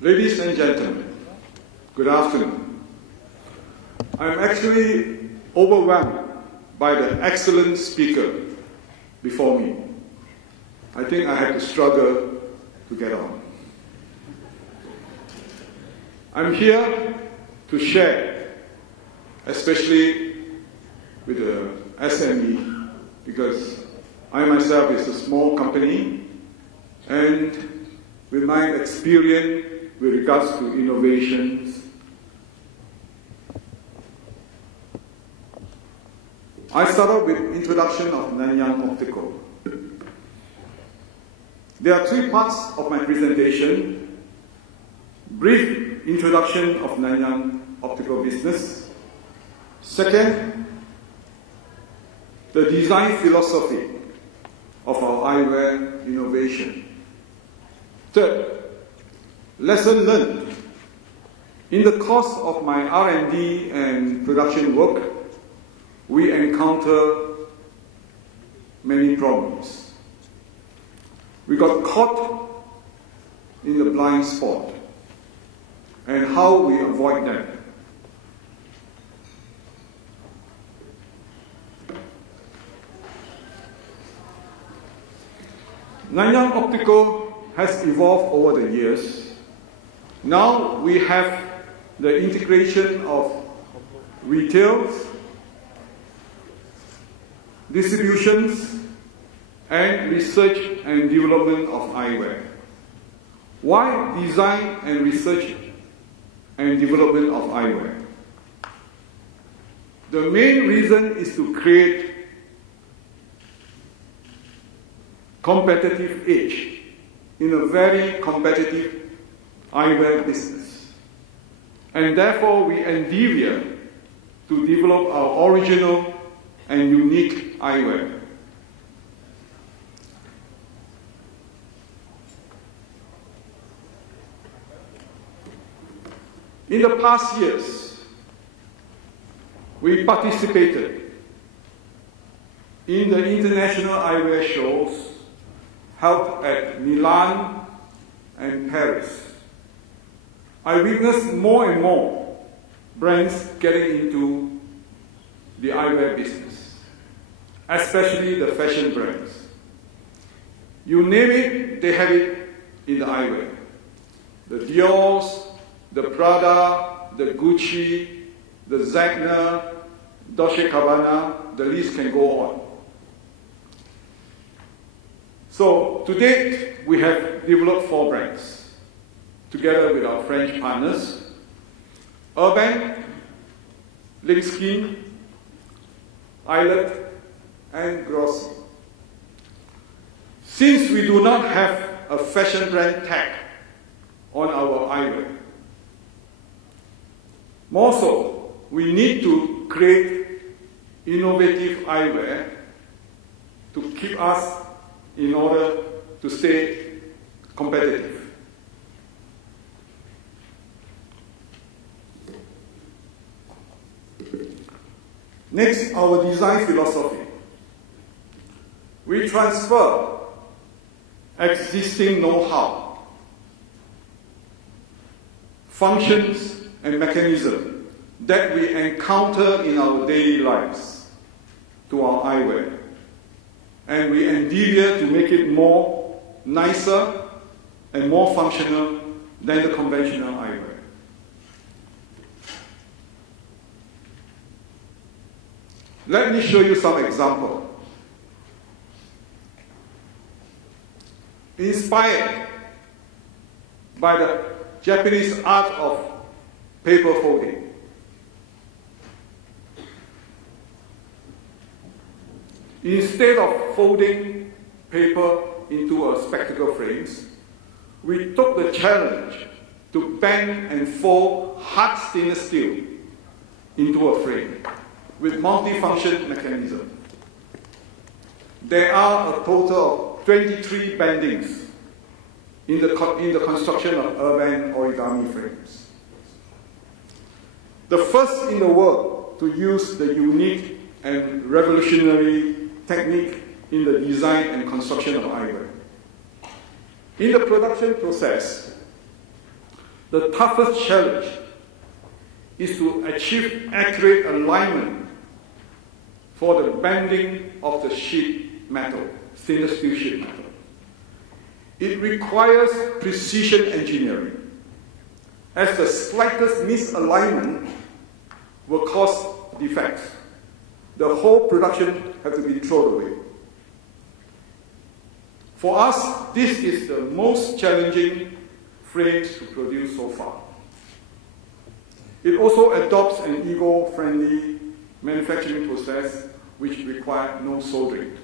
Ladies and gentlemen, good afternoon. I'm actually overwhelmed by the excellent speaker before me. I think I had to struggle to get on. I'm here to share, especially with the SME, because I myself is a small company, and with my experience with regards to innovations, I started with introduction of Nanyang Optical. There are three parts of my presentation: brief introduction of Nanyang Optical business. Second, the design philosophy of our eyewear innovation. Third, lesson learned. In the course of my R&D and production work, we encounter many problems. We got caught in the blind spot and how we avoid them. Nanyang Optical has evolved over the years. Now we have the integration of retail, distributions, and research and development of eyewear. Why design and research and development of eyewear? The main reason is to create competitive edge in a very competitive eyewear business. And therefore, we endeavor to develop our original and unique eyewear. In the past years, we participated in the international eyewear shows held at Milan and Paris. I witnessed more and more brands getting into the eyewear business, especially the fashion brands. You name it, they have it in the eyewear. The Dior's, the Prada, the Gucci, the Zegna, Dolce & Gabbana, the list can go on. So, to date, we have developed 4 brands, together with our French partners: Urban, BlueSky, Islet, and Grossi. Since we do not have a fashion brand tag on our eyewear, more so, we need to create innovative eyewear to keep us in order to stay competitive. Next, our design philosophy. We transfer existing know-how, functions, and mechanisms that we encounter in our daily lives to our eyewear. And we endeavor to make it more nicer and more functional than the conventional eyewear. Let me show you some examples. Inspired by the Japanese art of paper folding, instead of folding paper into a spectacle frames, we took the challenge to bend and fold hard stainless steel into a frame with multifunction mechanism. There are a total of 23 bendings in the construction of urban origami frames. The first in the world to use the unique and revolutionary technique in the design and construction of eyewear. In the production process, The toughest challenge is to achieve accurate alignment for the bending of the sheet metal, stainless steel sheet metal. It requires precision engineering, as the slightest misalignment will cause defects. The whole production has to be thrown away. For us, this is the most challenging frames to produce so far. It also adopts an eco-friendly manufacturing process which requires no soldering.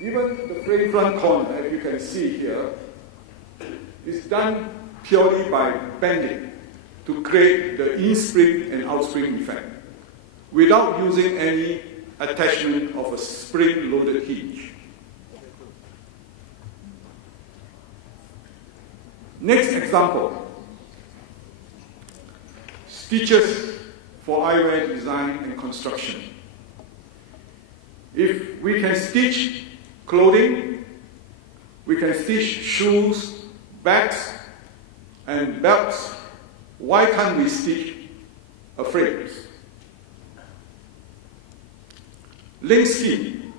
Even the frame front corner, as you can see here, is done purely by bending to create the in-spring and out-spring effect, without using any attachment of a spring-loaded hinge. Next example, stitches for eyewear design and construction. If we can stitch clothing, we can stitch shoes, bags, and belts. Why can't we stitch a frame? BlueSky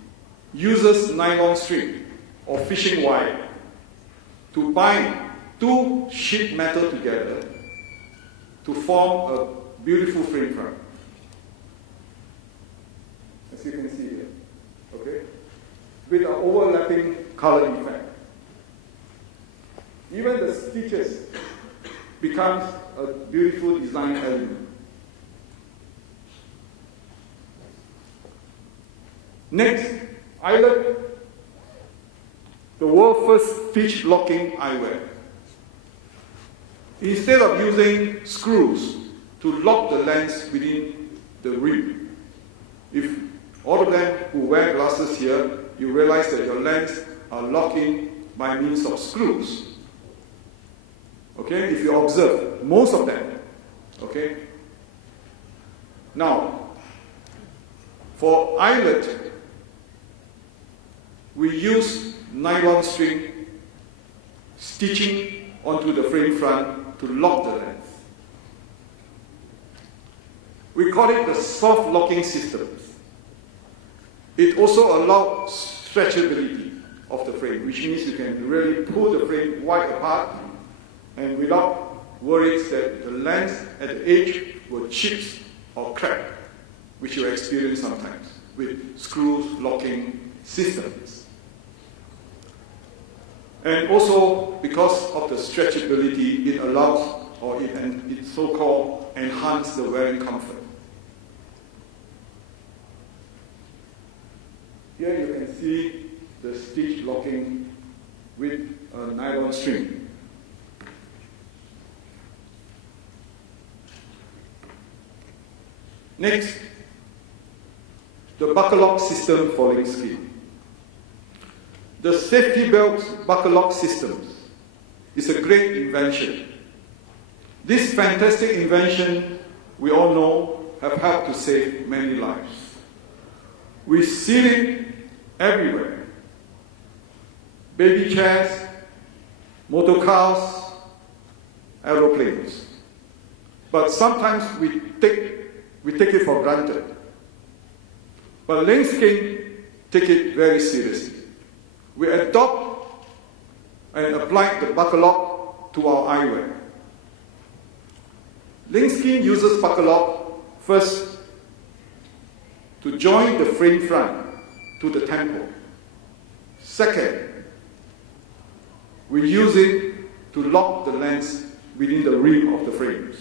uses nylon string or fishing wire to bind two sheet metal together to form a beautiful frame front, as you can see here, okay? With an overlapping color effect. Even the stitches becomes a beautiful design element. Next, eyelet, the world's first stitch locking eyewear. Instead of using screws to lock the lens within the rim, if all of them who wear glasses here, you realize that your lens are locking by means of screws. Okay, if you observe, most of them, okay? Now, for eyelet, we use nylon string stitching onto the frame front to lock the lens. We call it the soft locking system. It also allows stretchability of the frame, which means you can really pull the frame wide apart and without worries that the lens at the edge will chip or crack, which you experience sometimes with screws locking systems. And also, because of the stretchability, it allows, or it so-called enhances the wearing comfort. Here you can see the stitch locking with a nylon string. Next, the buckle lock system for BlueSky. The safety belt buckle lock system is a great invention. This fantastic invention, we all know, have helped to save many lives. We see it everywhere. Baby chairs, motor cars, aeroplanes. But sometimes we take it for granted. But BlueSky take it very seriously. We adopt and apply the buckle lock to our eyewear. BlueSky uses buckle lock first to join the frame front to the temple. Second, we use it to lock the lens within the rim of the frames.